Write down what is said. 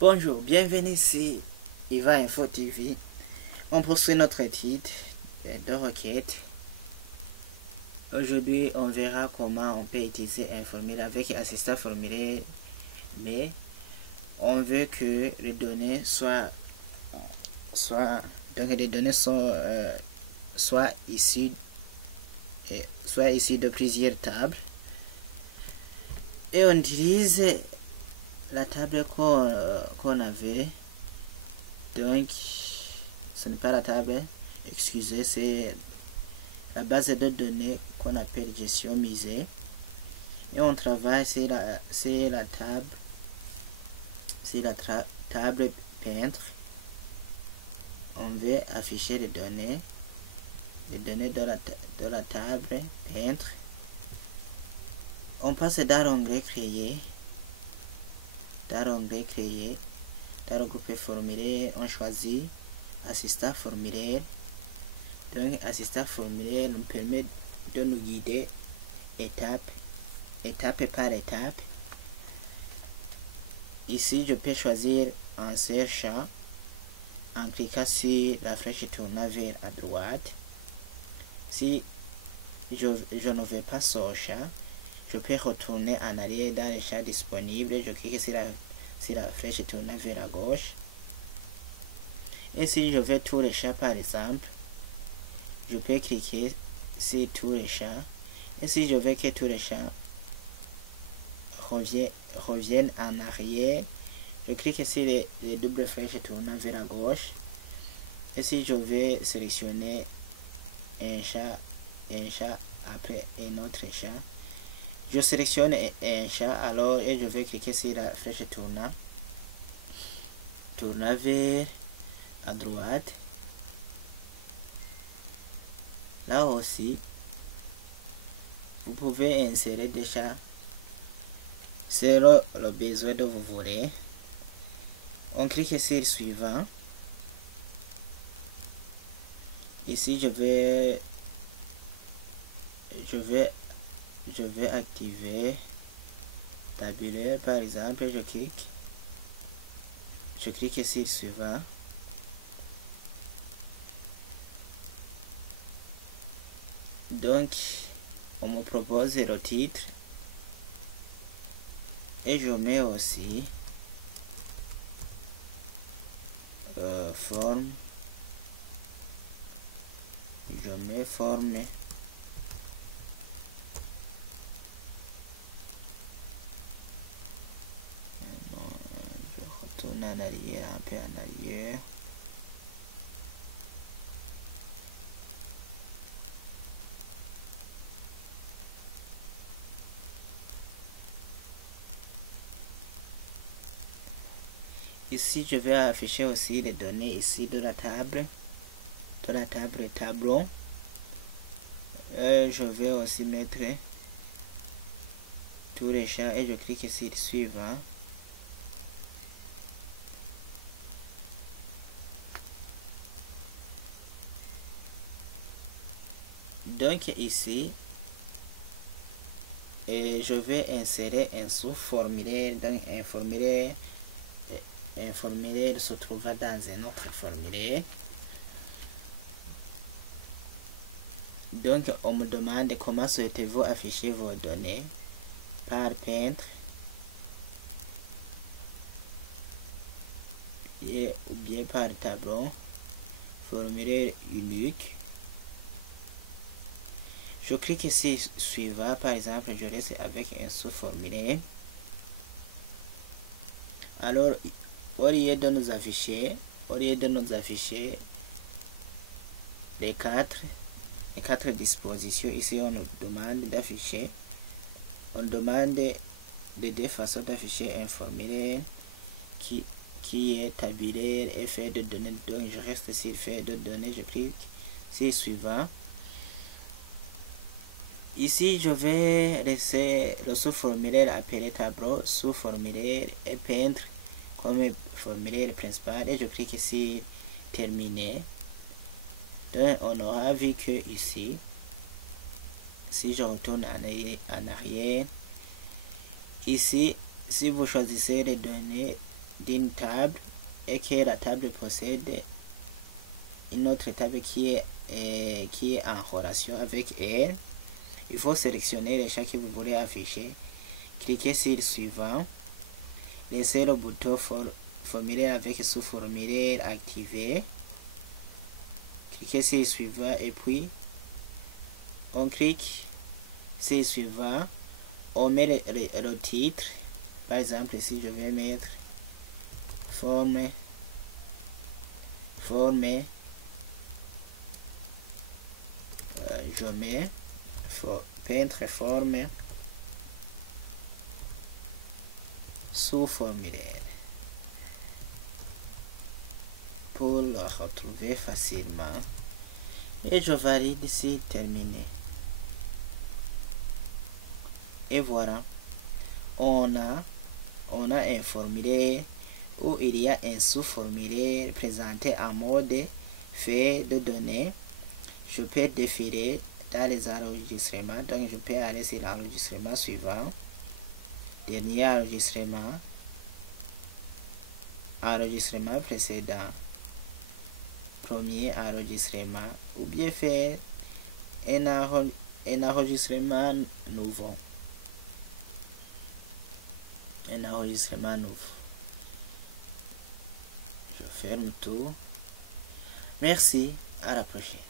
Bonjour, bienvenue ici Iva Info TV. On poursuit notre étude de requêtes. Aujourd'hui, on verra comment on peut utiliser un formulaire avec assistant formulaire, mais on veut que les données soient issues de plusieurs tables, et on utilise la table qu'on avait. Donc ce n'est pas la table, excusez, c'est la base de données qu'on appelle gestion misée, et on travaille sur la table peintre. On veut afficher les données de la table peintre. On passe dans l'onglet créer, dans l'onglet groupe formulaire, on choisit assistant formulaire. Donc assistant formulaire nous permet de nous guider étape par étape. Ici je peux choisir en cherchant, en cliquant sur la flèche tournant vers à droite. Si je ne veux pas chercher, je peux retourner en arrière dans les champs disponibles. Je clique sur la flèche tournant vers la gauche. Et si je veux tous les champs par exemple, je peux cliquer sur tous les champs. Et si je veux que tous les champs reviennent en arrière, je clique sur les doubles flèches tournant vers la gauche. Et si je veux sélectionner un champ après un autre champ, je sélectionne un champ alors, et je vais cliquer sur la flèche tournant vers à droite. Là aussi, vous pouvez insérer des champs selon le besoin que vous voulez. On clique sur suivant. Ici je vais activer tabulaire par exemple. Je clique sur suivant. Donc on me propose le titre et je mets aussi forme. Je mets forme. Je retourne en arrière, un peu en arrière. Ici je vais afficher aussi les données ici de la table tableau. Je vais aussi mettre tous les champs et je clique sur suivant. Donc ici, je vais insérer un sous-formulaire. Donc un formulaire se trouvera dans un autre formulaire. Donc on me demande comment souhaitez-vous afficher vos données, par peintre ou bien par tableau, formulaire unique. Je clique sur suivant. Par exemple, je reste avec un sous-formulaire. Alors au lieu de nous afficher les quatre dispositions, ici on nous demande d'afficher, on demande de deux façons d'afficher un formulaire qui est tabulaire et fait de données. Donc je reste sur fait de données, je clique sur suivant. Ici je vais laisser le sous-formulaire appelé tableau, sous-formulaire et peintre comme formulaire principal, et je clique sur terminer. Donc on aura vu que ici, si je retourne en arrière, ici si vous choisissez les données d'une table et que la table possède une autre table qui est en relation avec elle, il faut sélectionner le champ que vous voulez afficher, cliquez sur suivant, laissez le bouton formulaire avec sous-formulaire activé, cliquez sur suivant et puis on clique sur suivant, on met le titre. Par exemple ici je vais mettre forme je mets peintre forme sous formulaire pour le retrouver facilement et je valide ici terminé. Et voilà, on a un formulaire où il y a un sous-formulaire présenté en mode fait de données. Je peux défiler dans les enregistrements, donc je peux aller sur l'enregistrement suivant, dernier enregistrement précédent, premier enregistrement, ou bien faire un enregistrement nouveau. Je ferme tout. Merci, à la prochaine.